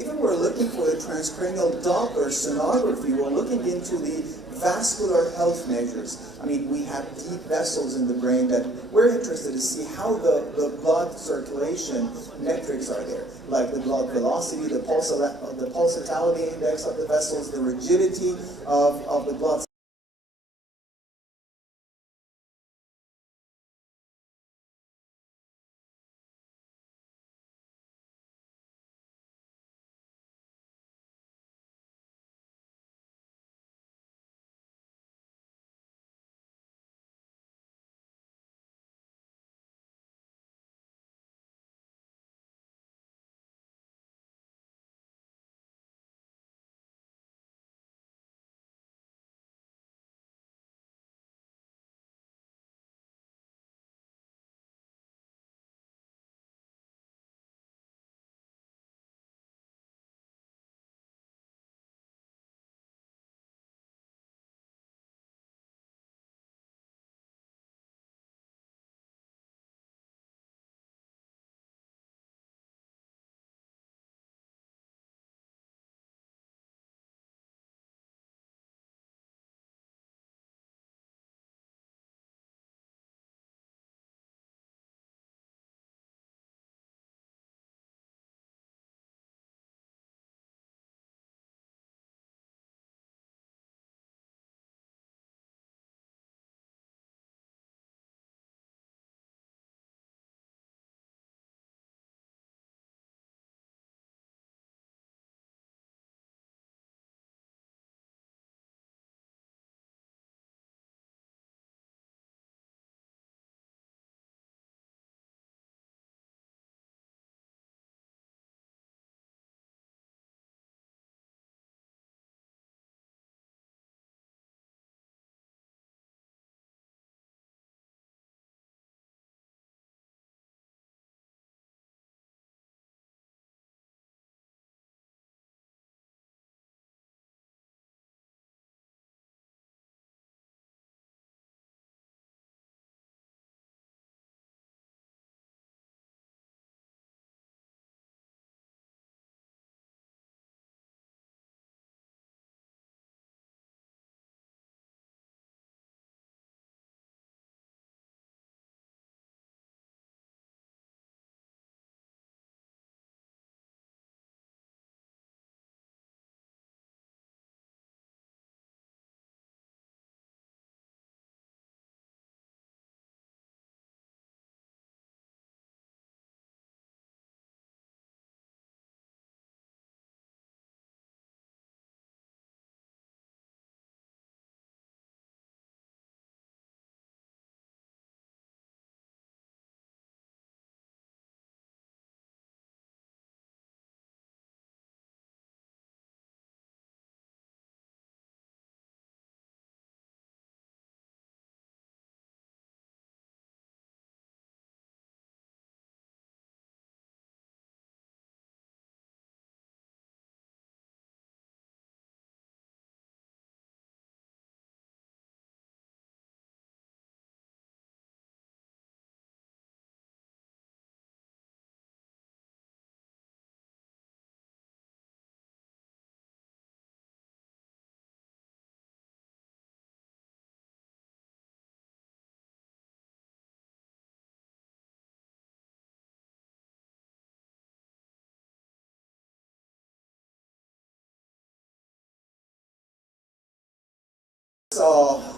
Even we're looking for the transcranial Doppler sonography, we're looking into the vascular health measures. I mean, we have deep vessels in the brain that we're interested to see how the blood circulation metrics are there, like the blood velocity, the pulsatility index of the vessels, the rigidity of the blood.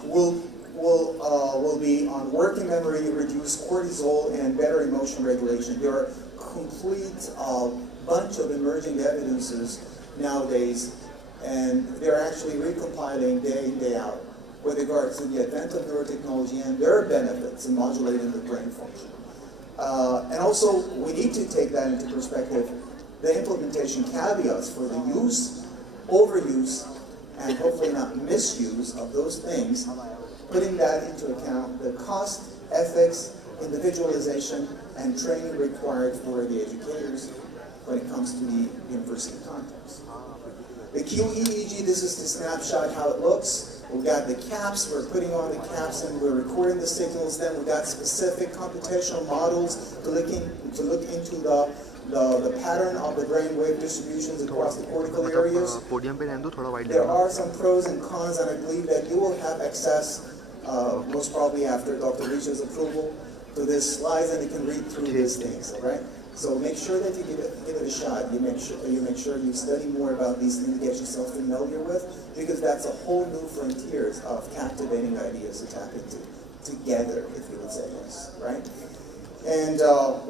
Will be on working memory, reduce cortisol, and better emotion regulation. There are complete bunch of emerging evidences nowadays, and they're actually recompiling day in, day out with regards to the advent of neurotechnology and their benefits in modulating the brain function. And also, we need to take that into perspective, the implementation caveats for the use, overuse, and hopefully not misuse of those things, putting that into account, the cost, ethics, individualization, and training required for the educators when it comes to the university context. The QEEG, this is the snapshot how it looks. We've got the caps, we're putting on the caps and we're recording the signals. Then we've got specific computational models to look into the pattern of the brain wave distributions across the cortical areas. There are some pros and cons, and I believe that you will have access, most probably after Dr. Richa's approval, to these slides, and you can read through these things, all right? So make sure that you give it a shot. You make sure you study more about these things, get yourself familiar with, because that's a whole new frontiers of captivating ideas to tap into together, if you would say this, right? And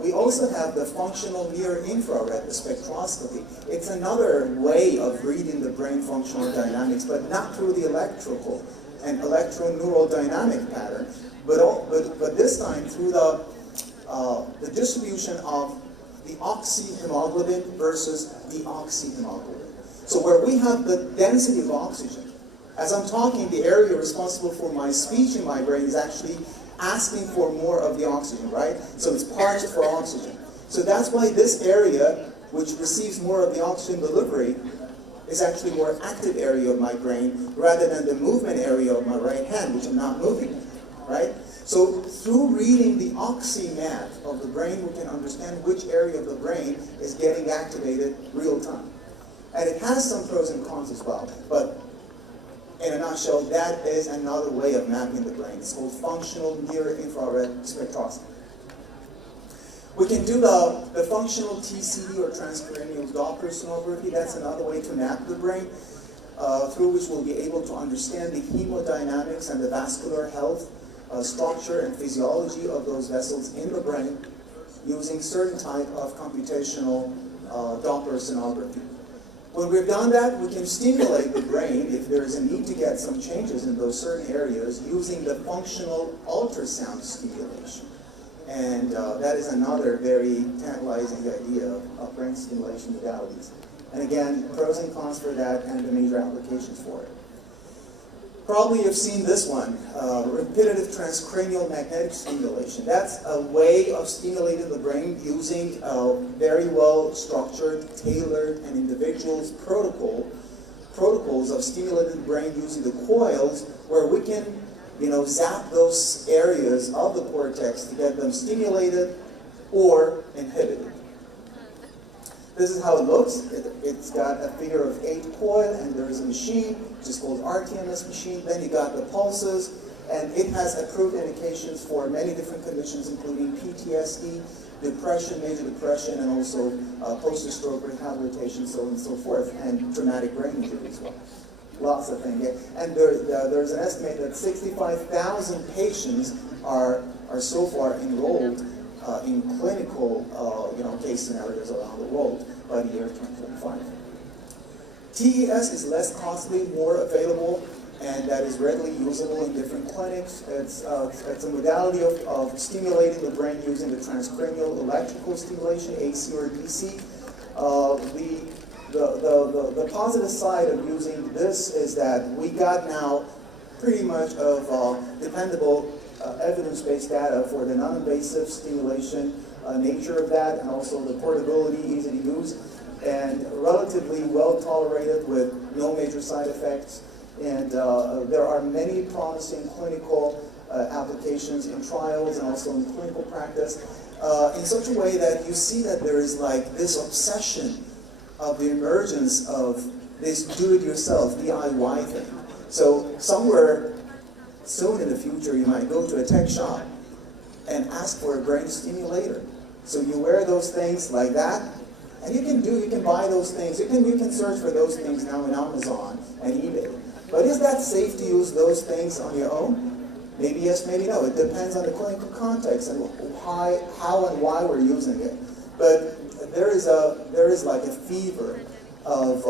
we also have the functional near-infrared spectroscopy. It's another way of reading the brain functional dynamics, but not through the electrical and electroneural dynamic pattern, but this time through the distribution of the oxyhemoglobin versus deoxyhemoglobin. So where we have the density of oxygen, as I'm talking, the area responsible for my speech in my brain is actually asking for more of the oxygen, right? So it's parched for oxygen. So that's why this area, which receives more of the oxygen delivery, is actually a more active area of my brain rather than the movement area of my right hand, which I'm not moving, right? So through reading the oxymap of the brain, we can understand which area of the brain is getting activated real time. And it has some pros and cons as well, but in a nutshell, that is another way of mapping the brain. It's called functional near-infrared spectroscopy. We can do the functional TCD, or transcranial Doppler sonography. That's another way to map the brain, through which we'll be able to understand the hemodynamics and the vascular health, structure and physiology of those vessels in the brain using certain type of computational Doppler sonography. When we've done that, we can stimulate the brain if there is a need to get some changes in those certain areas using the functional ultrasound stimulation. And that is another very tantalizing idea of brain stimulation modalities. And again, pros and cons for that and the major applications for it. Probably you've seen this one, repetitive transcranial magnetic stimulation. That's a way of stimulating the brain using very well structured, tailored, and individual protocols of stimulating the brain using the coils, where we can, zap those areas of the cortex to get them stimulated or inhibited. This is how it looks. It's got a figure of 8 coil, and there is a machine, which is called RTMS machine. Then you got the pulses, and it has approved indications for many different conditions, including PTSD, depression, major depression, and also post-stroke rehabilitation, so on and so forth, and traumatic brain injury as well. Lots of things. And there's an estimate that 65,000 patients are so far enrolled in clinical case scenarios around the world by the year 2025. TES is less costly, more available, and that is readily usable in different clinics. It's a modality of stimulating the brain using the transcranial electrical stimulation, AC or DC. The positive side of using this is that we got now pretty much of dependable evidence-based data for the non-invasive stimulation nature of that, and also the portability, easy to use, and relatively well tolerated with no major side effects. And there are many promising clinical applications in trials and also in clinical practice in such a way that you see that there is like this obsession of the emergence of this do-it-yourself, DIY thing. So somewhere soon in the future, you might go to a tech shop and ask for a brain stimulator. So you wear those things like that, and you can buy those things. You can search for those things now in Amazon and eBay. But is that safe to use those things on your own? Maybe yes, maybe no. It depends on the clinical context and how and why we're using it. But there is like a fever of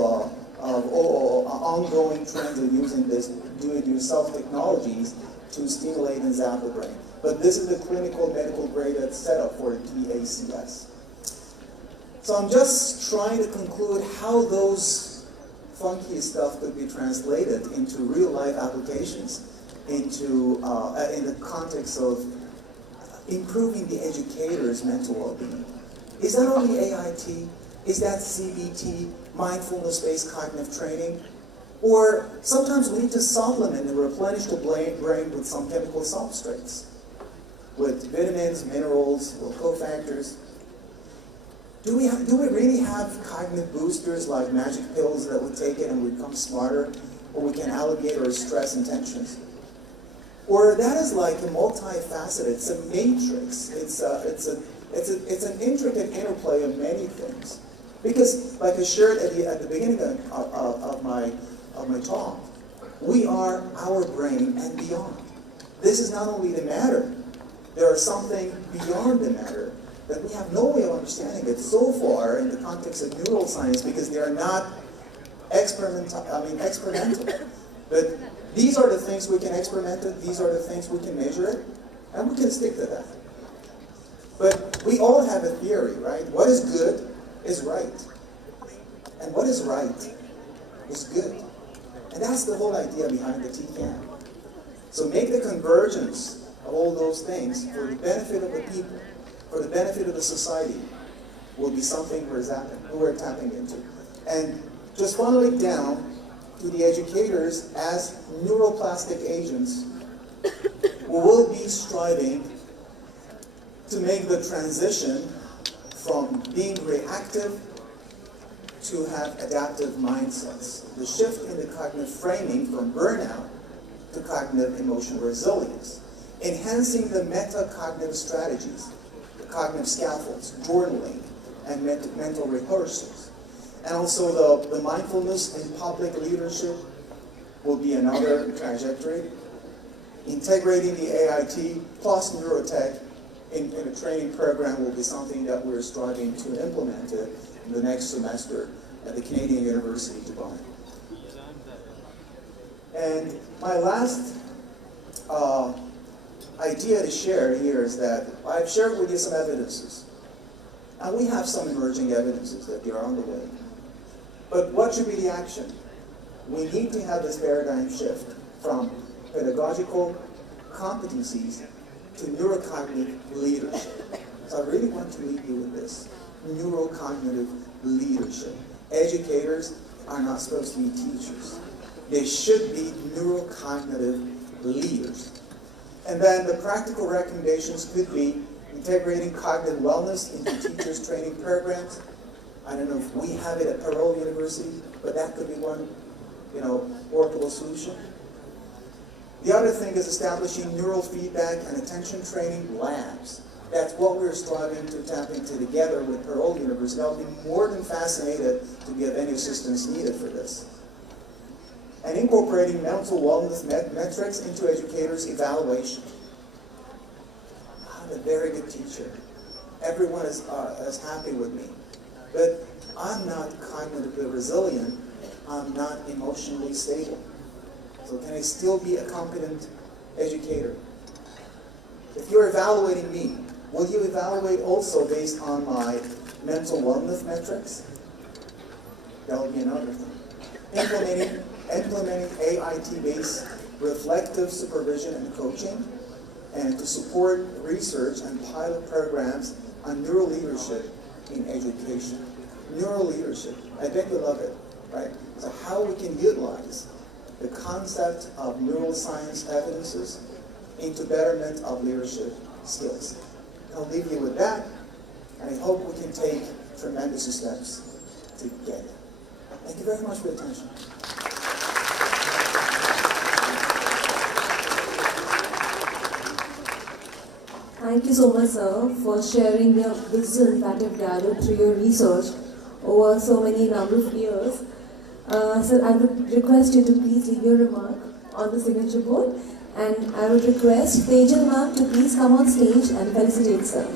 ongoing trends of using this do-it-yourself technologies to stimulate and zap the brain. But this is the clinical medical grade that's set up for TACS. So I'm just trying to conclude how those funky stuff could be translated into real-life applications, into in the context of improving the educator's mental well-being. Is that only AIT? Is that CBT, mindfulness-based cognitive training? Or sometimes we need to supplement and replenish the brain with some chemical substrates, with vitamins, minerals, with cofactors. Do we really have cognitive boosters like magic pills that we take it and we become smarter, or we can alleviate our stress and tensions? Or that is like a multifaceted, it's a matrix, it's an intricate interplay of many things. Because, like I shared at the beginning of my talk, we are our brain and beyond. This is not only the matter, there is something beyond the matter that we have no way of understanding it so far in the context of neuroscience because they are not experimental. But these are the things we can experiment it, these are the things we can measure it, and we can stick to that. But we all have a theory, right? What is good is right. And what is right is good. And that's the whole idea behind the TCAM. So make the convergence of all those things for the benefit of the people, for the benefit of the society, will be something we're tapping into. And just funneling down to the educators as neuroplastic agents, we will be striving to make the transition from being reactive to have adaptive mindsets. The shift in the cognitive framing from burnout to cognitive emotional resilience. Enhancing the metacognitive strategies, the cognitive scaffolds, journaling, and mental rehearsals. And also the mindfulness in public leadership will be another trajectory. Integrating the AIT plus neurotech in a training program will be something that we're striving to implement in the next semester at the Canadian University, Dubai. And my last idea to share here is that I've shared with you some evidences. And we have some emerging evidences that they are on the way. But what should be the action? We need to have this paradigm shift from pedagogical competencies to neurocognitive leadership. So I really want to leave you with this. Neurocognitive leadership. Educators are not supposed to be teachers. They should be neurocognitive leaders. And then the practical recommendations could be integrating cognitive wellness into teachers' training programs. I don't know if we have it at Parole University, but that could be one, workable solution. The other thing is establishing neural feedback and attention training labs. That's what we're striving to tap into together with Parole University. I'll be more than fascinated to give any assistance needed for this. And incorporating mental wellness metrics into educators' evaluation. I'm a very good teacher. Everyone is happy with me. But I'm not cognitively resilient. I'm not emotionally stable. So can I still be a competent educator? If you're evaluating me, will you evaluate also based on my mental wellness metrics? That will be another thing. Implementing AIT-based reflective supervision and coaching, and to support research and pilot programs on neural leadership in education. Neural leadership, I bet you love it, right? So how we can utilize the concept of neuroscience evidences into betterment of leadership skills. I'll leave you with that, and I hope we can take tremendous steps to get it. Thank you very much for your attention. Thank you so much, sir, for sharing your wisdom that you've gathered through your research over so many number of years. Sir, I would request you to please leave your remark on the signature board, and I would request Tejal ma'am to please come on stage and felicitate sir.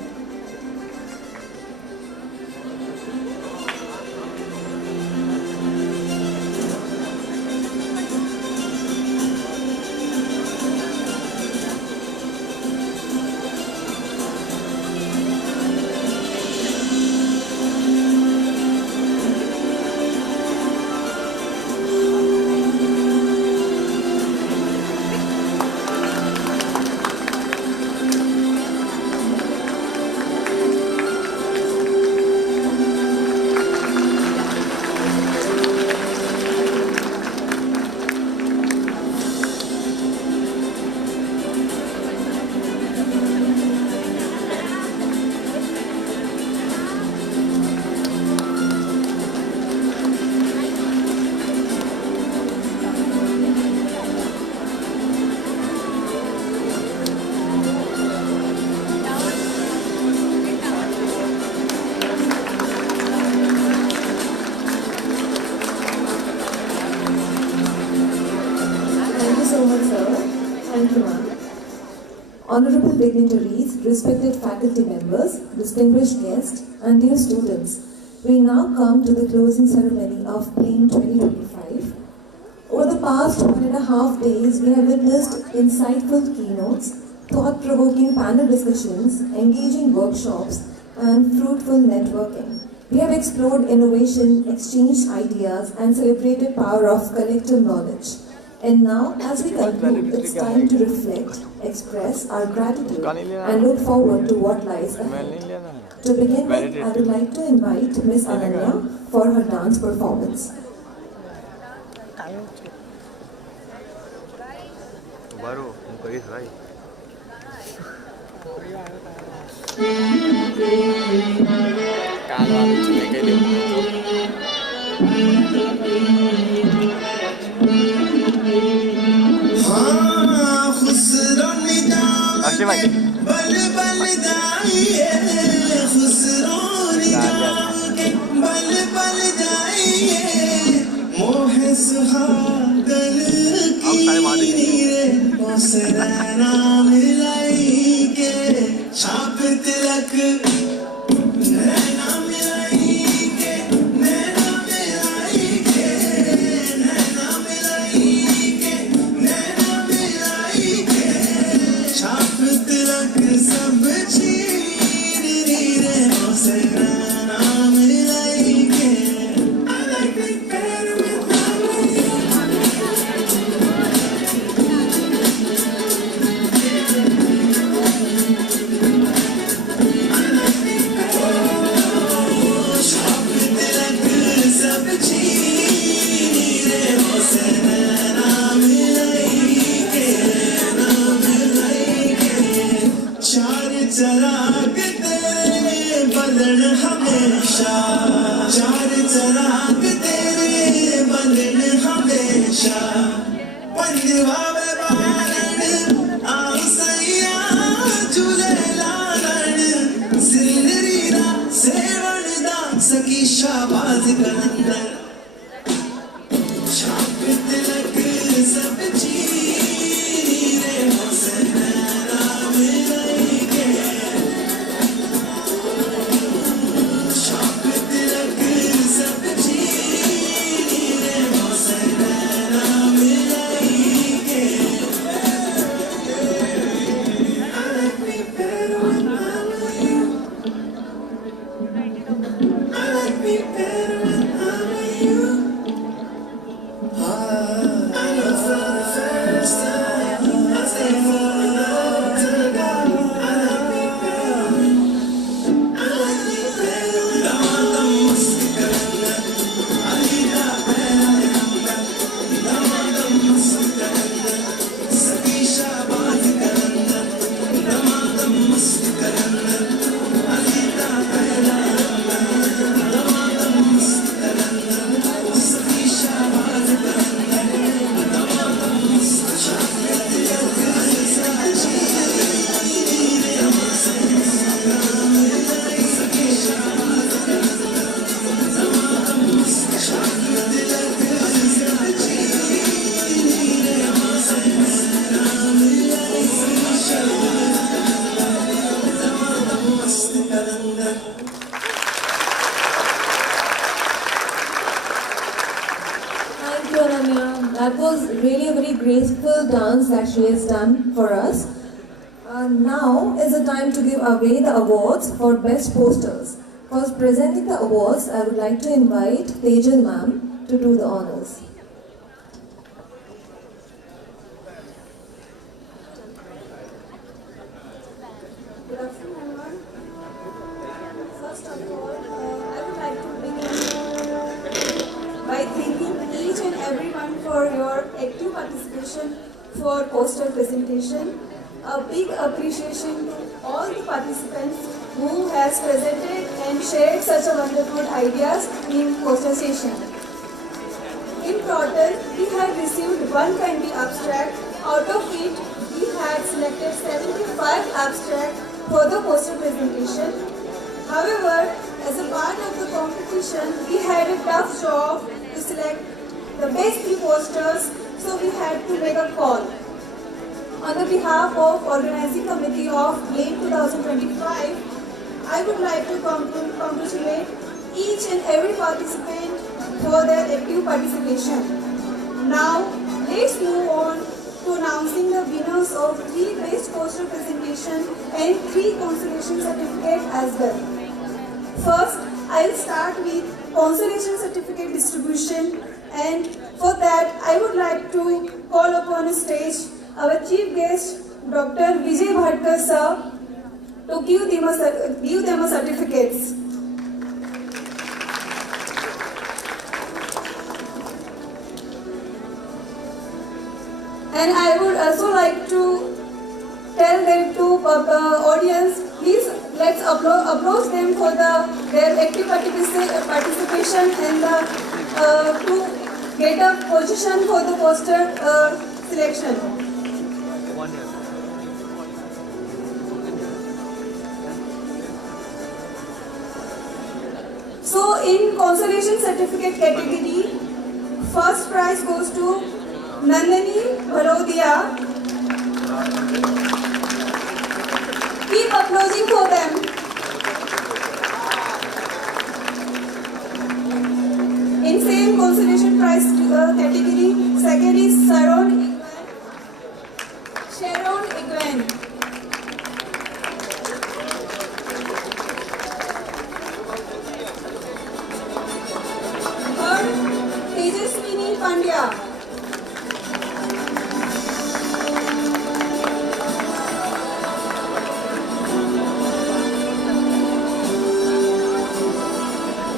honorable dignitaries, respected faculty members, distinguished guests, and dear students, we now come to the closing ceremony of Blaim 2025. Over the past 1.5 days, we have witnessed insightful keynotes, thought-provoking panel discussions, engaging workshops, and fruitful networking. We have explored innovation, exchanged ideas, and celebrated power of collective knowledge. And now, as we conclude, it's time to reflect, express our gratitude, and look forward to what lies ahead. To begin with, I would like to invite Ms. Ananya for her dance performance. That was really a very graceful dance that she has done for us. Now is the time to give away the awards for best posters. For presenting the awards, I would like to invite Tejal ma'am to do the honors. Good afternoon, everyone. First of all, I would like to begin by thanking each and everyone for your active participation for poster presentation. A big appreciation to all the participants who has presented and shared such a wonderful ideas in poster session. In total, we have received 120 abstracts. Out of it, we had selected 75 abstracts for the poster presentation. However, as a part of the competition, we had a tough job to select the best 3 posters, so we had to make a call. On the behalf of Organizing Committee of Blaim 2025, I would like to congratulate each and every participant for their active participation. Now, let's move on to announcing the winners of 3 best poster presentation and 3 consolation certificates as well. First, I'll start with consolation certificate distribution, and for that, I would like to call upon stage our chief guest, Dr. Vijay Bhatkar sir, to give them a certificates. And I would also like to tell them to audience, please let's approach them for their active participation and to get a position for the poster selection. So in consolation certificate category, first prize goes to Nandini Barodia. Keep applauding for them. In same consolation prize category, second is Sharon Igwen. Third, Tejaswini Pandya.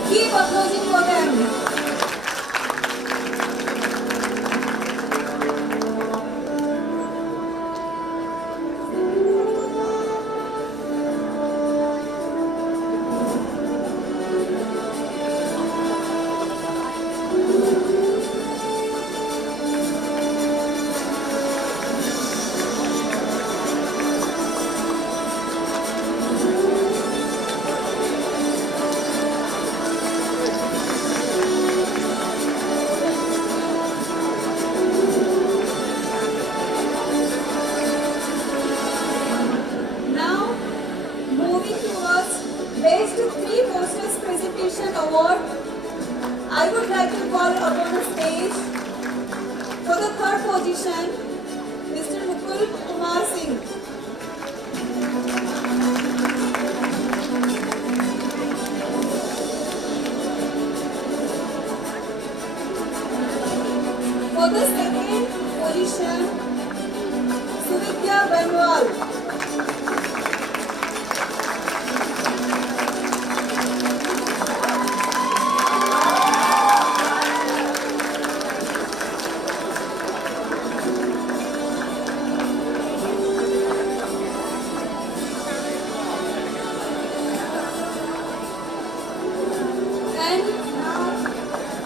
Keep applauding for them. Best 3 Posters Presentation Award, I would like to call upon the stage for the 3rd position, Mr. Mukul Kumar Singh. For the 2nd position, Suvidya Benwal.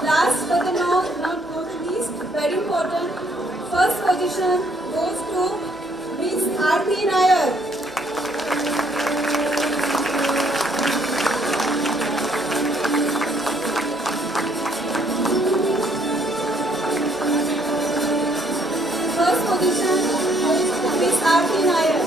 Last but not least, very important, first position goes to Ms. Aarti Nair. First position goes to Ms. Aarti Nair.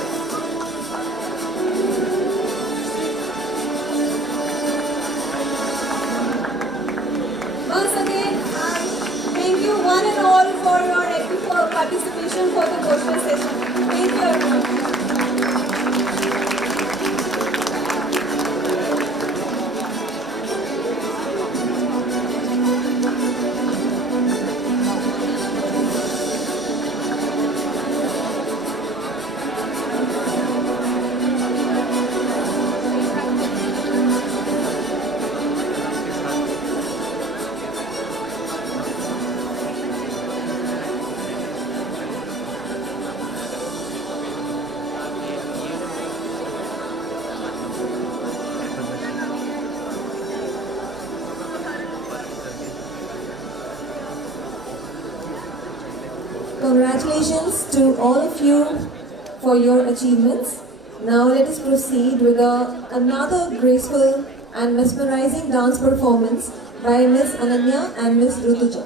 Once again, I thank you one and all for your active participation for the poster session. Thank you everyone. Congratulations to all of you for your achievements. Now let us proceed with another graceful and mesmerizing dance performance by Ms. Ananya and Ms. Rutuja.